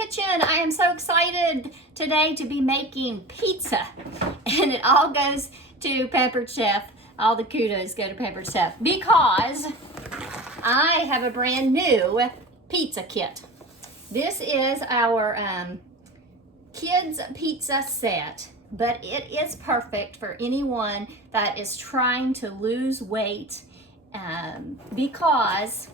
kitchen. I am so excited today to be making pizza, and it all goes to Pampered Chef. All the kudos go to Pampered Chef because I have a brand new pizza kit. This is our kids pizza set, but it is perfect for anyone that is trying to lose weight because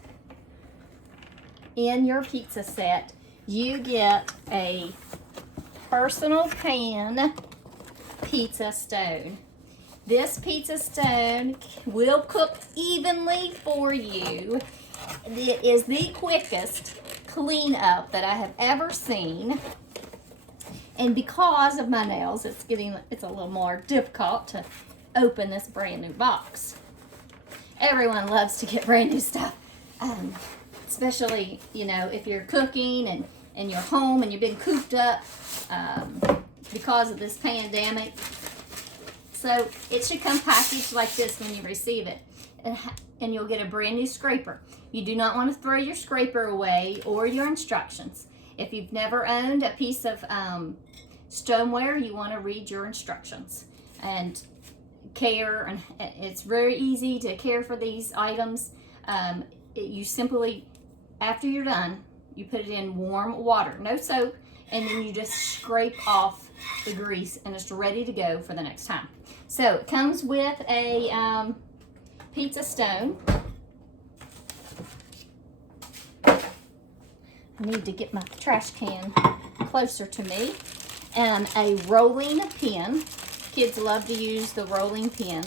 in your pizza set you get a personal pan pizza stone. This pizza stone will cook evenly for you. It is the quickest cleanup that I have ever seen. And because of my nails, it's a little more difficult to open this brand new box. Everyone loves to get brand new stuff, especially, you know, if you're cooking and you're home and you've been cooped up because of this pandemic. So it should come packaged like this when you receive it, and you'll get a brand new scraper. You do not want to throw your scraper away or your instructions. If you've never owned a piece of stoneware, you want to read your instructions and care. And it's very easy to care for these items. You simply, after you're done, you put it in warm water, no soap, and then you just scrape off the grease, and it's ready to go for the next time. So it comes with a pizza stone. I need to get my trash can closer to me. And a rolling pin. Kids love to use the rolling pin.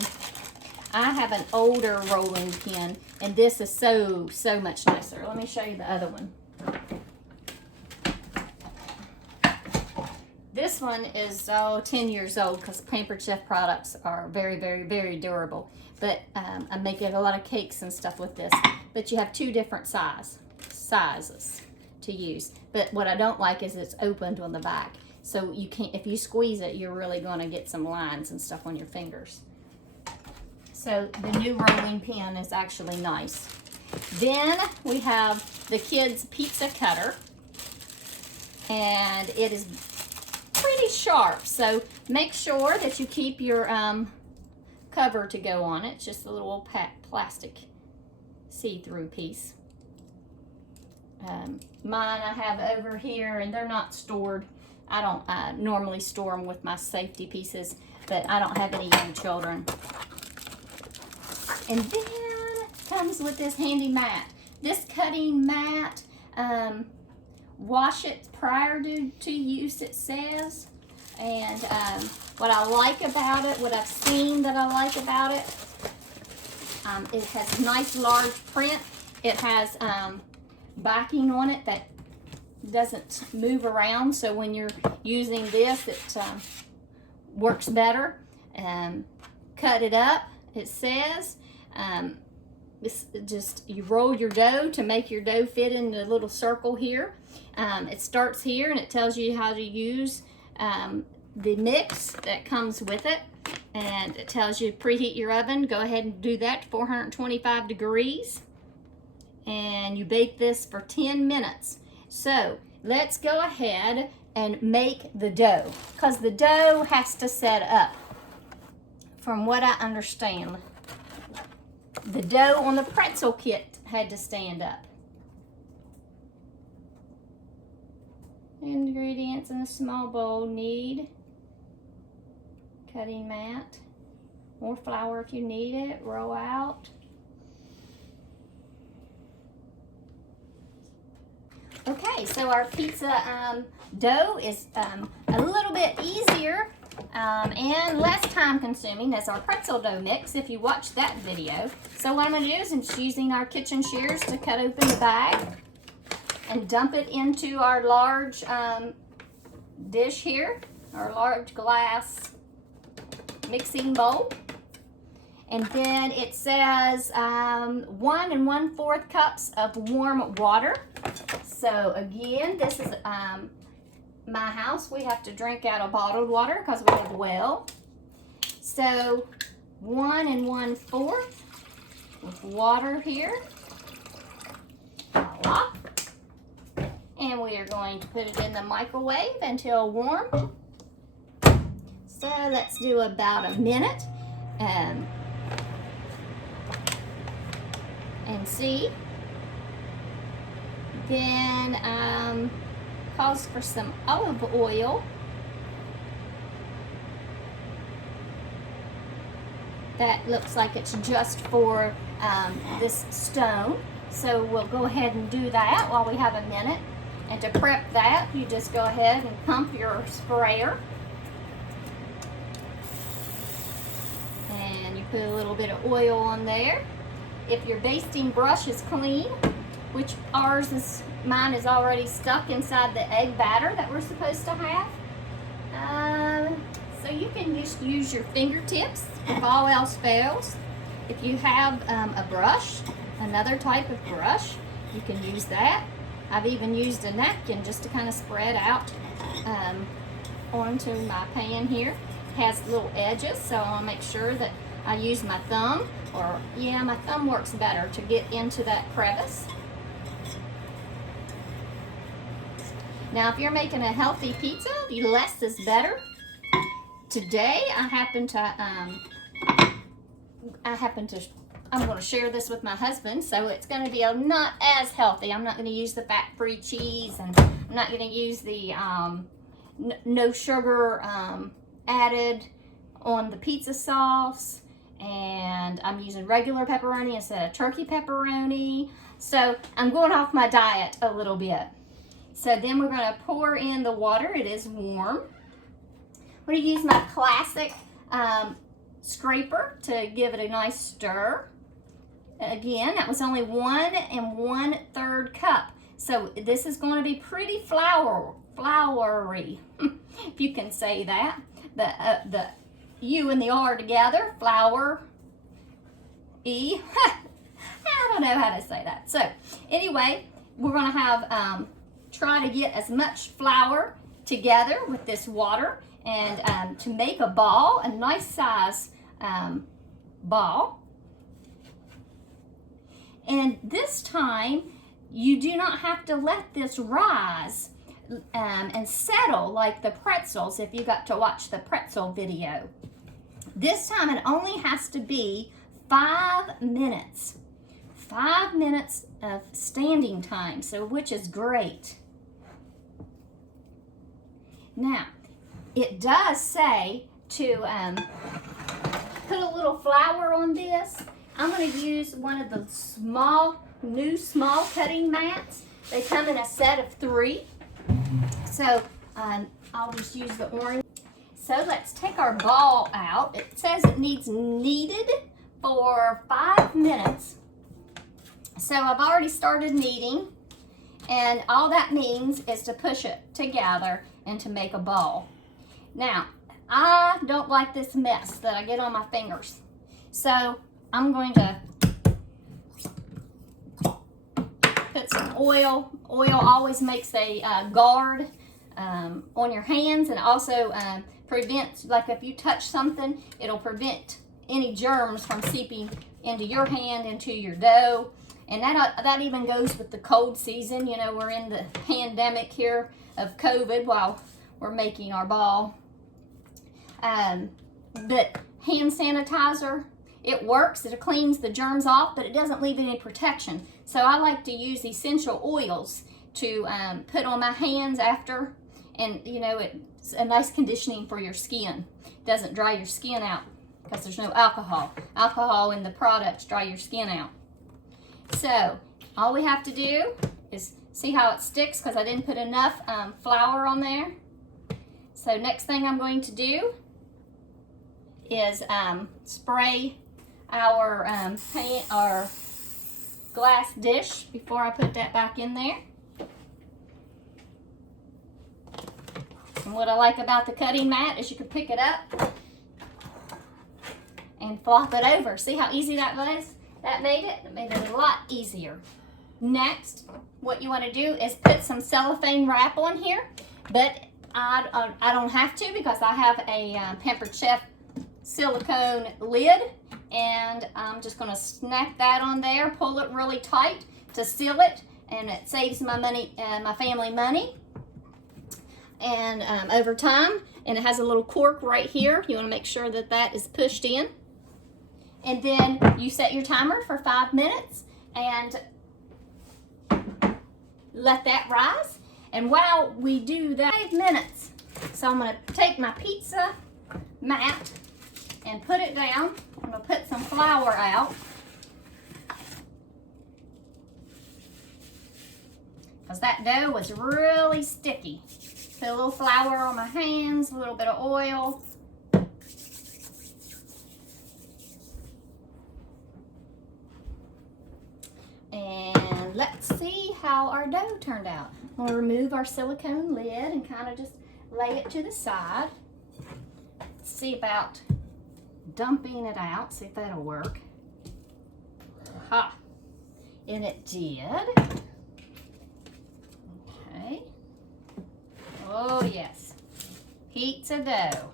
I have an older rolling pin, and this is so much nicer. Let me show you the other one. This one is 10 years old because Pampered Chef products are very durable. But I'm making a lot of cakes and stuff with this. But you have two different sizes to use. But what I don't like is it's opened on the back. So you can't, if you squeeze it, you're really going to get some lines and stuff on your fingers. So the new rolling pin is actually nice. Then we have the kids pizza cutter. And it is pretty sharp, so make sure that you keep your cover to go on it. It's just a little plastic see-through piece. Mine I have over here, and they're not stored. I don't normally store them with my safety pieces, but I don't have any young children. And then comes with this handy mat. This cutting mat, wash it prior to use, it says. And what I like about it, what I've seen that I like about it, it has nice large print. It has backing on it that doesn't move around, so when you're using this, it works better. Cut it up, it says. You roll your dough to make your dough fit in the little circle here. It starts here, and it tells you how to use the mix that comes with it, and it tells you to preheat your oven. Go ahead and do that to 425 degrees, and you bake this for 10 minutes. So let's go ahead and make the dough, because the dough has to set up. From what I understand, the dough on the pretzel kit had to stand up. Ingredients in a small bowl need cutting mat, more flour if you need it, roll out. Okay, so our pizza dough is a little bit easier and less time consuming as our pretzel dough mix if you watch that video. So what I'm going to do is I'm just using our kitchen shears to cut open the bag and dump it into our large dish here, our large glass mixing bowl. And then it says 1 1/4 cups of warm water. So again, this is my house. We have to drink out of bottled water because we have a well. So 1 1/4 with water here. Voila. And we we are going to put it in the microwave until warm. So let's do about a minute and see. Then calls for some olive oil. That looks like it's just for this stone. So we'll go ahead and do that while we have a minute. And to prep that, you just go ahead and pump your sprayer. And you put a little bit of oil on there. If your basting brush is clean, which mine is already stuck inside the egg batter that we're supposed to have. So you can just use your fingertips if all else fails. If you have a brush, another type of brush, you can use that. I've even used a napkin just to kind of spread out onto my pan here. It has little edges, so I'll make sure that I use my thumb, or yeah, my thumb works better to get into that crevice. Now, if you're making a healthy pizza, less is better. Today, I'm going to share this with my husband, so it's going to be not as healthy. I'm not going to use the fat-free cheese, and I'm not going to use the no sugar added on the pizza sauce, and I'm using regular pepperoni instead of turkey pepperoni. So I'm going off my diet a little bit. So then we're going to pour in the water. It is warm. I'm going to use my classic scraper to give it a nice stir. Again, that was only 1 1/3 cup. So this is going to be pretty floury, if you can say that. The U and the R together, flour-y. I don't know how to say that. So anyway, we're going to have try to get as much flour together with this water, and to make a ball, a nice size ball. And this time, you do not have to let this rise and settle like the pretzels if you got to watch the pretzel video. This time it only has to be 5 minutes. 5 minutes of standing time, so which is great. Now, it does say to put a little flour on this. I'm going to use one of the new small cutting mats. They come in a set of 3. So I'll just use the orange. So let's take our ball out. It says it needs kneaded for 5 minutes. So I've already started kneading, and all that means is to push it together and to make a ball. Now, I don't like this mess that I get on my fingers. So I'm going to put some oil. Oil always makes a guard on your hands, and also prevents, like if you touch something, it'll prevent any germs from seeping into your hand, into your dough. And that even goes with the cold season. You know, we're in the pandemic here of COVID while we're making our ball. But hand sanitizer, it works. It cleans the germs off, but it doesn't leave any protection. So I like to use essential oils to put on my hands after. And, you know, it's a nice conditioning for your skin. It doesn't dry your skin out because there's no alcohol. Alcohol in the products dry your skin out. So all we have to do is see how it sticks, because I didn't put enough flour on there. So next thing I'm going to do is spray our glass dish before I put that back in there. And what I like about the cutting mat is you can pick it up and flop it over. See how easy that was? That made it a lot easier. Next, what you want to do is put some cellophane wrap on here, but I don't have to, because I have a Pampered Chef silicone lid, and I'm just going to snap that on there, pull it really tight to seal it, and it saves my money, my family money, and over time. And it has a little cork right here. You want to make sure that that is pushed in. And then you set your timer for 5 minutes and let that rise. And while we do that, 5 minutes. So I'm going to take my pizza mat and put it down. I'm going to put some flour out. Because that dough was really sticky. Put a little flour on my hands, a little bit of oil. And let's see how our dough turned out. We'll remove our silicone lid and kind of just lay it to the side. See about dumping it out, see if that'll work. Aha! And it did. Okay. Oh yes, pizza dough.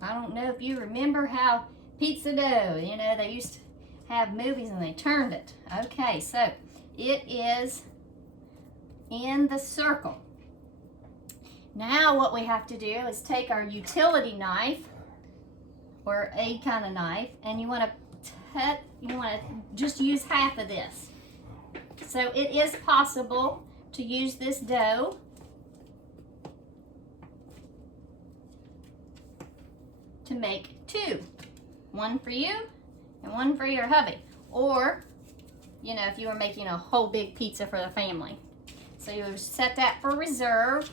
I don't know if you remember how pizza dough, you know, they used to have movies and they turned it. Okay, so it is in the circle. Now what we have to do is take our utility knife or a kind of knife, and you want to just use half of this. So it is possible to use this dough to make two. One for you and one for your hubby. Or, you know, if you were making a whole big pizza for the family. So you set that for reserve.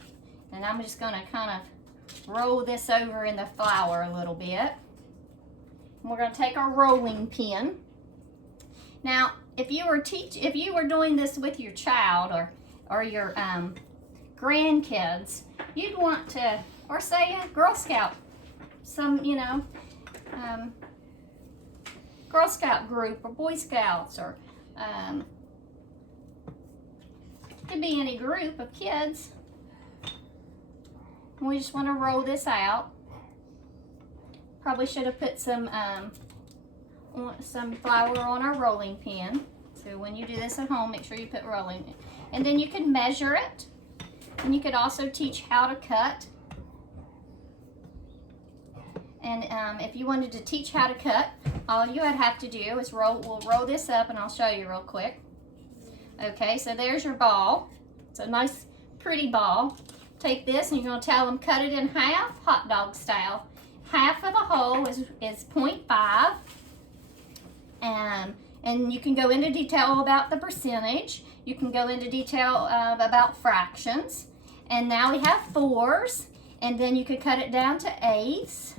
And I'm just going to kind of roll this over in the flour a little bit. And we're going to take our rolling pin. Now, if you were doing this with your child or your grandkids, you'd want to, or say a Girl Scout, some, you know, Girl Scout group or Boy Scouts, or could be any group of kids. We just want to roll this out. Probably should have put some flour on our rolling pin. So when you do this at home, make sure you put rolling. And then you can measure it. And you could also teach how to cut. And if you wanted to teach how to cut, all you would have to do is we'll roll this up, and I'll show you real quick. Okay, so there's your ball. It's a nice, pretty ball. Take this and you're going to tell them cut it in half, hot dog style. Half of the whole is 0.5. And you can go into detail about the percentage. You can go into detail about fractions. And now we have 4s. And then you could cut it down to 8s.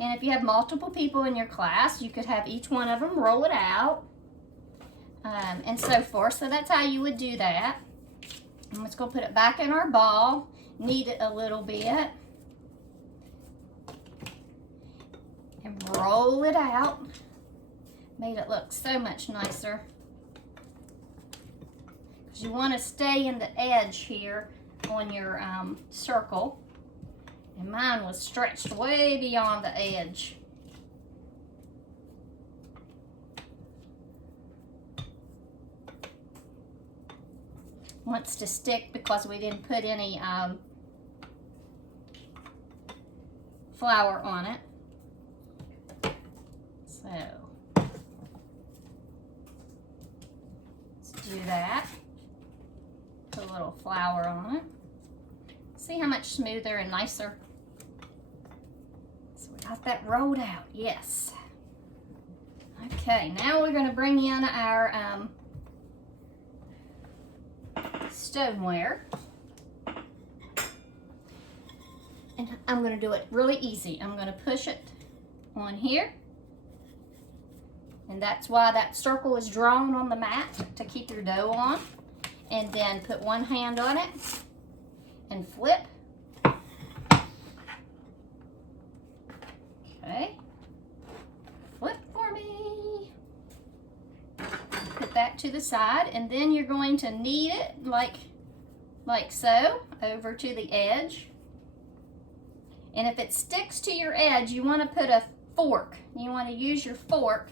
And if you have multiple people in your class, you could have each one of them roll it out. And so forth. So that's how you would do that. I'm just going to put it back in our ball, knead it a little bit, and roll it out. Made it look so much nicer. Because you want to stay in the edge here on your circle. And mine was stretched way beyond the edge. Wants to stick because we didn't put any flour on it. So let's do that. Put a little flour on it. See how much smoother and nicer. So we got that rolled out. Yes. Okay, now we're going to bring in our stoneware, and I'm going to do it really easy. I'm going to push it on here, and that's why that circle is drawn on the mat, to keep your dough on. And then put one hand on it and flip. Okay, flip for me. Put that to the side, and then you're going to knead it like so over to the edge. And if it sticks to your edge, you want to put a fork. You want to use your fork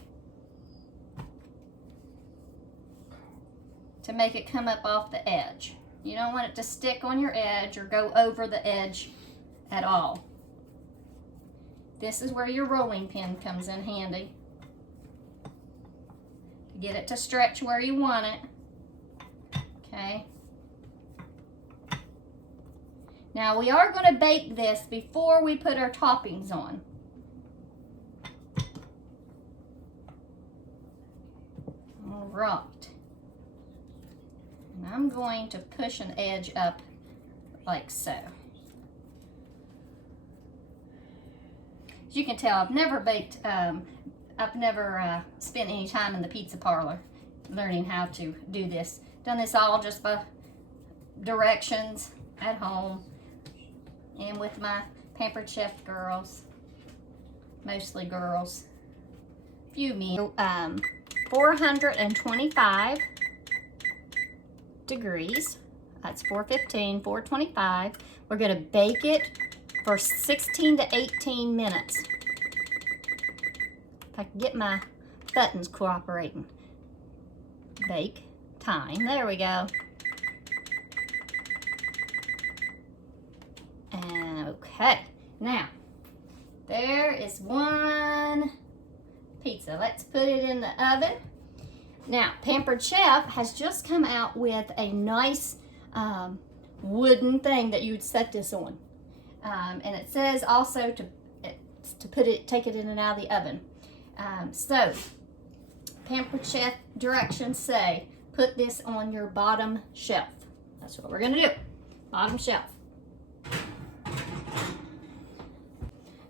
to make it come up off the edge. You don't want it to stick on your edge or go over the edge at all. This is where your rolling pin comes in handy. To get it to stretch where you want it. Okay. Now we are going to bake this before we put our toppings on. All right. And I'm going to push an edge up like so. As you can tell, I've never baked, I've never spent any time in the pizza parlor learning how to do this. Done this all just by directions at home and with my Pampered Chef girls, mostly girls, few men. 425 degrees, that's 415, 425. We're gonna bake it for 16 to 18 minutes. If I can get my buttons cooperating. Bake time, there we go. Okay, now, there is one pizza. Let's put it in the oven. Now, Pampered Chef has just come out with a nice wooden thing that you would set this on. And it says also to take it in and out of the oven. So, Pampered Chef directions say, put this on your bottom shelf. That's what we're gonna do, bottom shelf.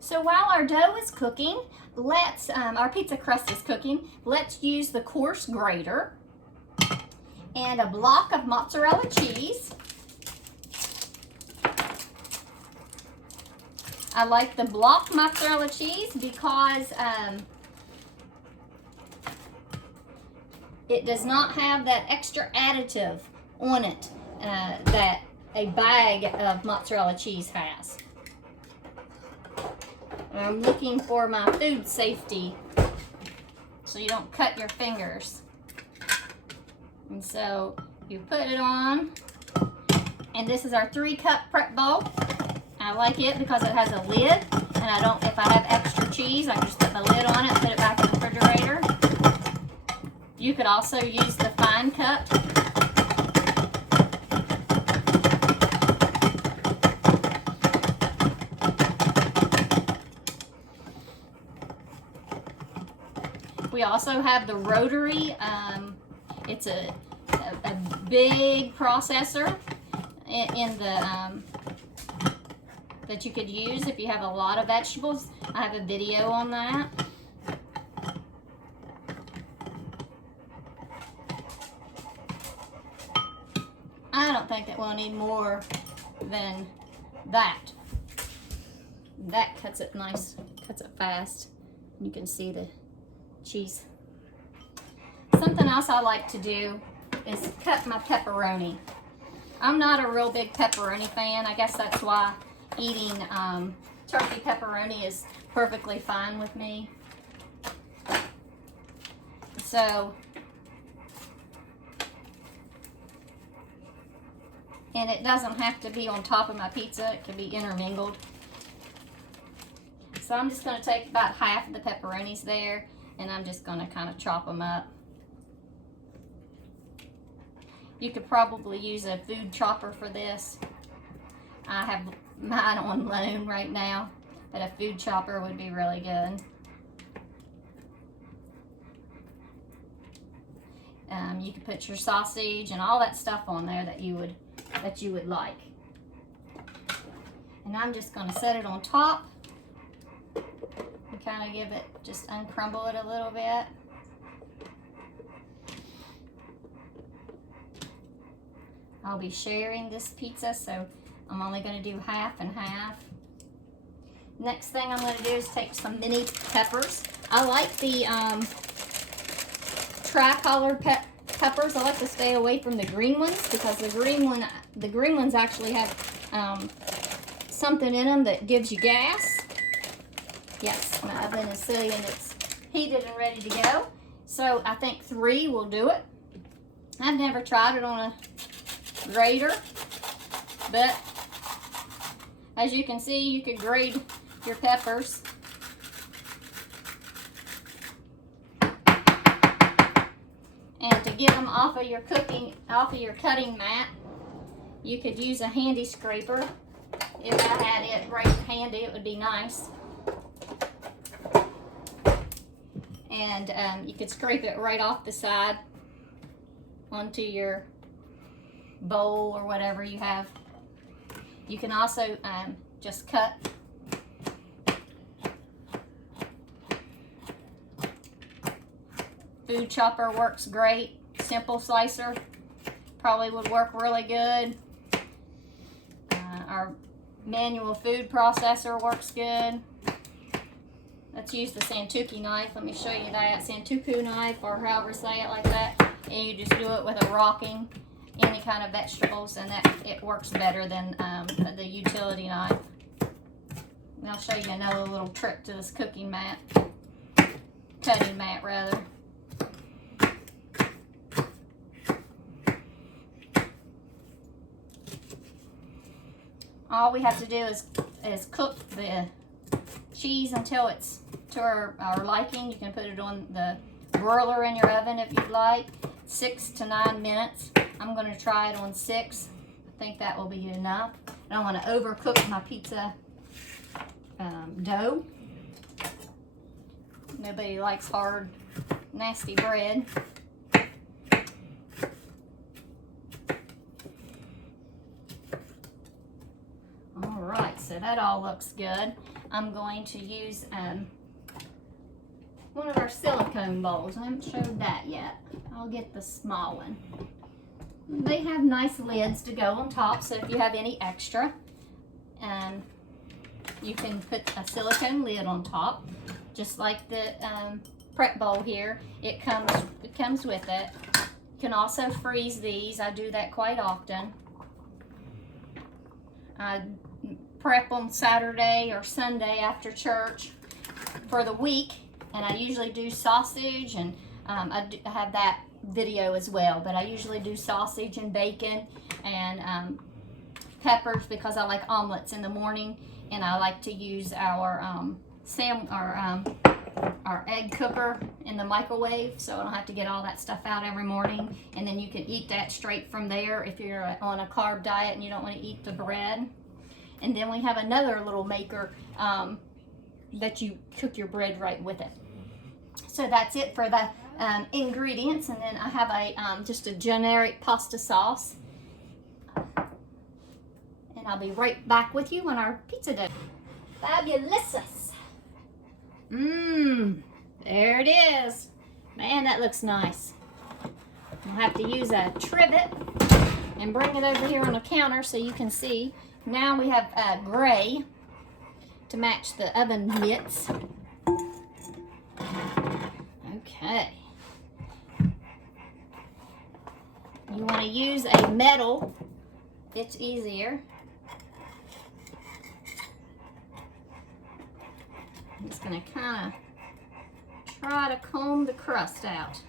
So while our dough is cooking, let's, our pizza crust is cooking, let's use the coarse grater and a block of mozzarella cheese. I like the block mozzarella cheese because it does not have that extra additive on it that a bag of mozzarella cheese has. I'm looking for my food safety so you don't cut your fingers. And so you put it on, and this is our 3-cup prep bowl. I like it because it has a lid, and I don't, if I have extra cheese, I can just put the lid on it and put it back in the refrigerator. You could also use the fine cup. We also have the rotary. It's a big processor in the that you could use if you have a lot of vegetables. I have a video on that. I don't think that we'll need more than that. That cuts it nice, cuts it fast. You can see the cheese. Something else I like to do is cut my pepperoni. I'm not a real big pepperoni fan. I guess that's why eating turkey pepperoni is perfectly fine with me. So, and it doesn't have to be on top of my pizza. It can be intermingled. So I'm just going to take about half of the pepperonis there, and I'm just going to kind of chop them up. You could probably use a food chopper for this. I have mine on loan right now, but a food chopper would be really good. You could put your sausage and all that stuff on there that you would like. And I'm just going to set it on top and kind of give it, just uncrumble it a little bit. I'll be sharing this pizza, so I'm only going to do half and half. Next thing I'm going to do is take some mini peppers. I like the tri-colored peppers. I like to stay away from the green ones because the green ones actually have something in them that gives you gas. Yes, my oven is silly and it's heated and ready to go. So I think 3 will do it. I've never tried it on a grater, but as you can see, you could grate your peppers. And to get them off of your cutting mat, you could use a handy scraper. If I had it right handy, it would be nice. And you could scrape it right off the side onto your bowl or whatever you have. You can also just cut food chopper works great. Simple slicer probably would work really good. Our manual food processor works good. Let's use the Santoku knife. Let me show you that. Santoku knife, or however you say it, like that. And you just do it with a rocking, any kind of vegetables, and that it works better than the utility knife. And I'll show you another little trick to this cutting mat rather. All we have to do is cook the cheese until it's to our liking. You can put it on the broiler in your oven if you'd like. 6 to 9 minutes. I'm going to try it on 6. I think that will be enough. I don't want to overcook my pizza dough. Nobody likes hard, nasty bread. Alright, so that all looks good. I'm going to use one of our silicone bowls. I haven't showed that yet. I'll get the small one. They have nice lids to go on top, so if you have any extra, you can put a silicone lid on top, just like the prep bowl here. It comes with it. You can also freeze these. I do that quite often. I prep on Saturday or Sunday after church for the week, and I usually do sausage, and I have that video as well, but I usually do sausage and bacon and peppers because I like omelets in the morning, and I like to use our our egg cooker in the microwave, so I don't have to get all that stuff out every morning, and then you can eat that straight from there if you're on a carb diet and you don't want to eat the bread. And then we have another little maker that you cook your bread right with it. So that's it for the ingredients. And then I have a just a generic pasta sauce. And I'll be right back with you when our pizza dough. Fabulous. There it is. Man, that looks nice. I'll have to use a trivet and bring it over here on the counter so you can see. Now we have gray to match the oven mitts. Okay. You want to use a metal. It's easier. I'm just going to kind of try to comb the crust out.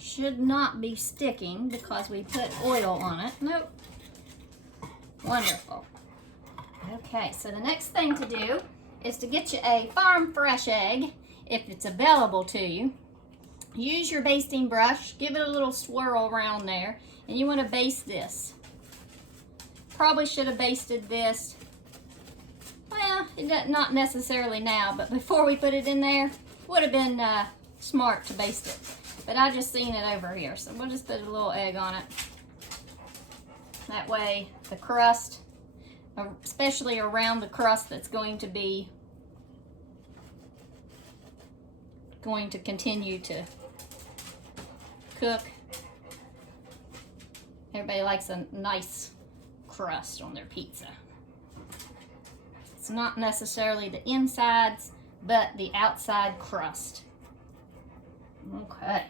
Should not be sticking because we put oil on it. Nope. Wonderful. Okay, so the next thing to do is to get you a farm fresh egg, if it's available to you. Use your basting brush, give it a little swirl around there, and you want to baste this. Probably should have basted this, well, not necessarily now, but before we put it in there, would have been smart to baste it. But I just seen it over here, so we'll just put a little egg on it. That way the crust, especially around the crust that's going to continue to cook. Everybody likes a nice crust on their pizza. It's not necessarily the insides, but the outside crust. Okay.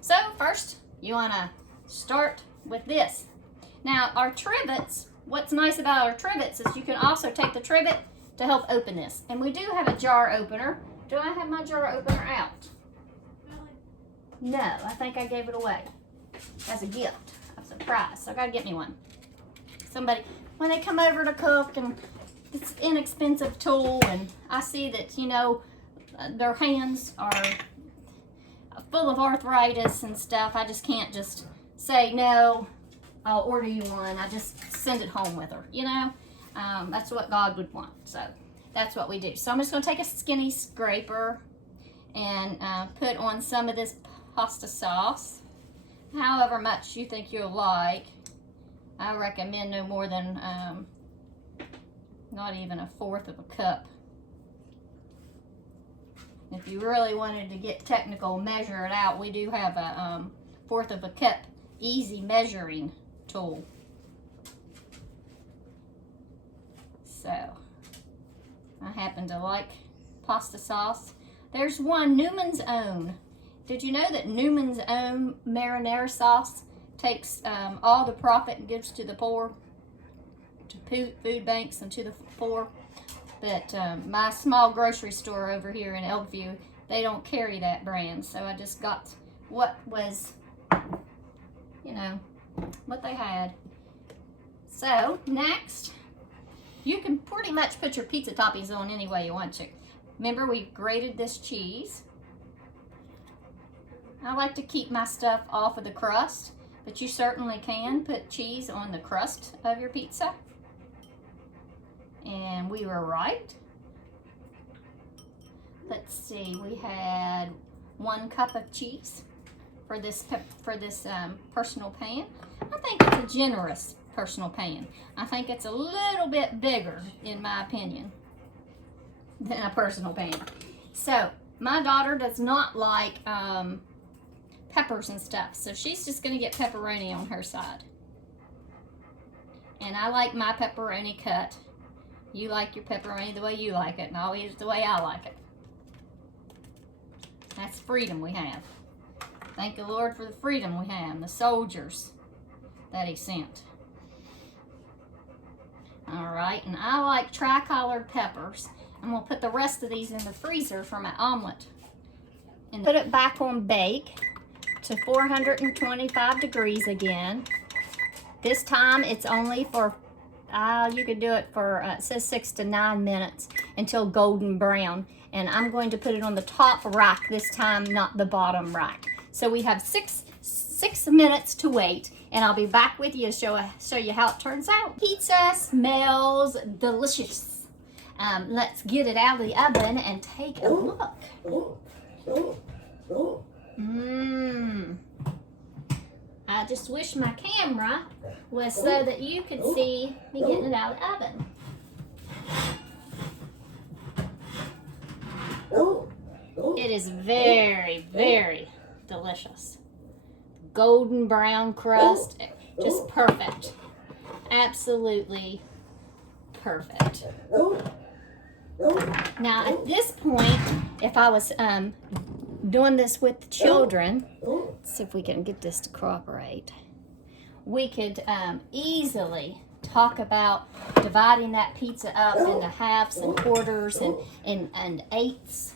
So first, you want to start with this. Now, our trivets, what's nice about our trivets is you can also take the trivet to help open this. And we do have a jar opener. Do I have my jar opener out? No, I think I gave it away as a gift, a surprise. So I gotta get me one. Somebody, when they come over to cook, and it's an inexpensive tool, and I see that, you know, their hands are full of arthritis and stuff, I just can't just say, no, I'll order you one. I just send it home with her, you know? That's what God would want. So that's what we do. So I'm just going to take a skinny scraper and put on some of this pasta sauce, however much you think you'll like. I recommend no more than not even 1/4 of a cup. If you really wanted to get technical, measure it out, we do have a 1/4 of a cup easy measuring tool. So I happen to like pasta sauce. There's one, Newman's Own. Did you know that Newman's Own marinara sauce takes all the profit and gives to the poor, to food banks and to the poor? But my small grocery store over here in Elkview, they don't carry that brand. So I just got what was, you know, what they had. So next, you can pretty much put your pizza toppings on any way you want to. Remember, we've grated this cheese. I like to keep my stuff off of the crust, but you certainly can put cheese on the crust of your pizza. And we were right. Let's see, we had 1 cup of cheese for this personal pan. I think it's a generous personal pan. I think it's a little bit bigger, in my opinion, than a personal pan. So my daughter does not like peppers and stuff, so she's just going to get pepperoni on her side. And I like my pepperoni cut. You like your pepperoni the way you like it, and I'll eat it the way I like it. That's freedom we have. Thank the Lord for the freedom we have, and the soldiers that He sent. All right, and I like tri-colored peppers. I'm going to put the rest of these in the freezer for my omelet. And put it back on bake to 425 degrees again. This time it's only for, you could do it for, it says 6 to 9 minutes until golden brown. And I'm going to put it on the top rack this time, not the bottom rack. So we have six minutes to wait, and I'll be back with you to show you how it turns out. Pizza smells delicious. Let's get it out of the oven and take a look. I just wish my camera was so that you could see me getting it out of the oven. It is very, very delicious. Golden brown crust, just perfect. Absolutely perfect. Now at this point, if I was doing this with the children, let's see if we can get this to cooperate. We could easily talk about dividing that pizza up into halves and quarters and eighths.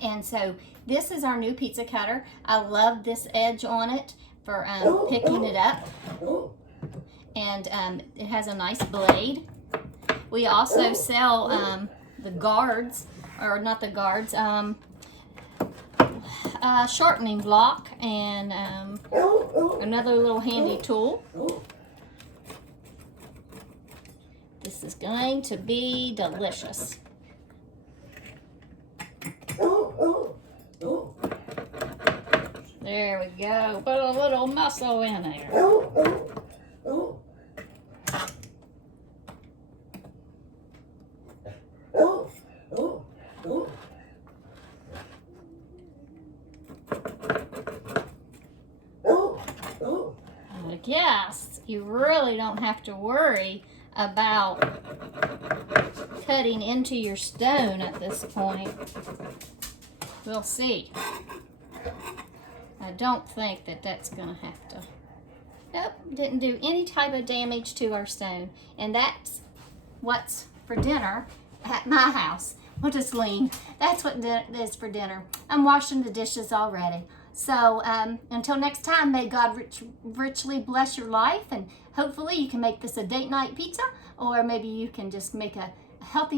And so this is our new pizza cutter. I love this edge on it for picking it up. And it has a nice blade. We also sell the guards, or not the guards, sharpening block and another little handy tool. This is going to be delicious. There we go. Put a little muscle in there. I guess you really don't have to worry about cutting into your stone at this point. We'll see. I don't think that that's going to have to. Nope, didn't do any type of damage to our stone. And that's what's for dinner at my house. We'll just lean. That's what it is for dinner. I'm washing the dishes already. So until next time, may God richly bless your life, and hopefully you can make this a date night pizza, or maybe you can just make a healthy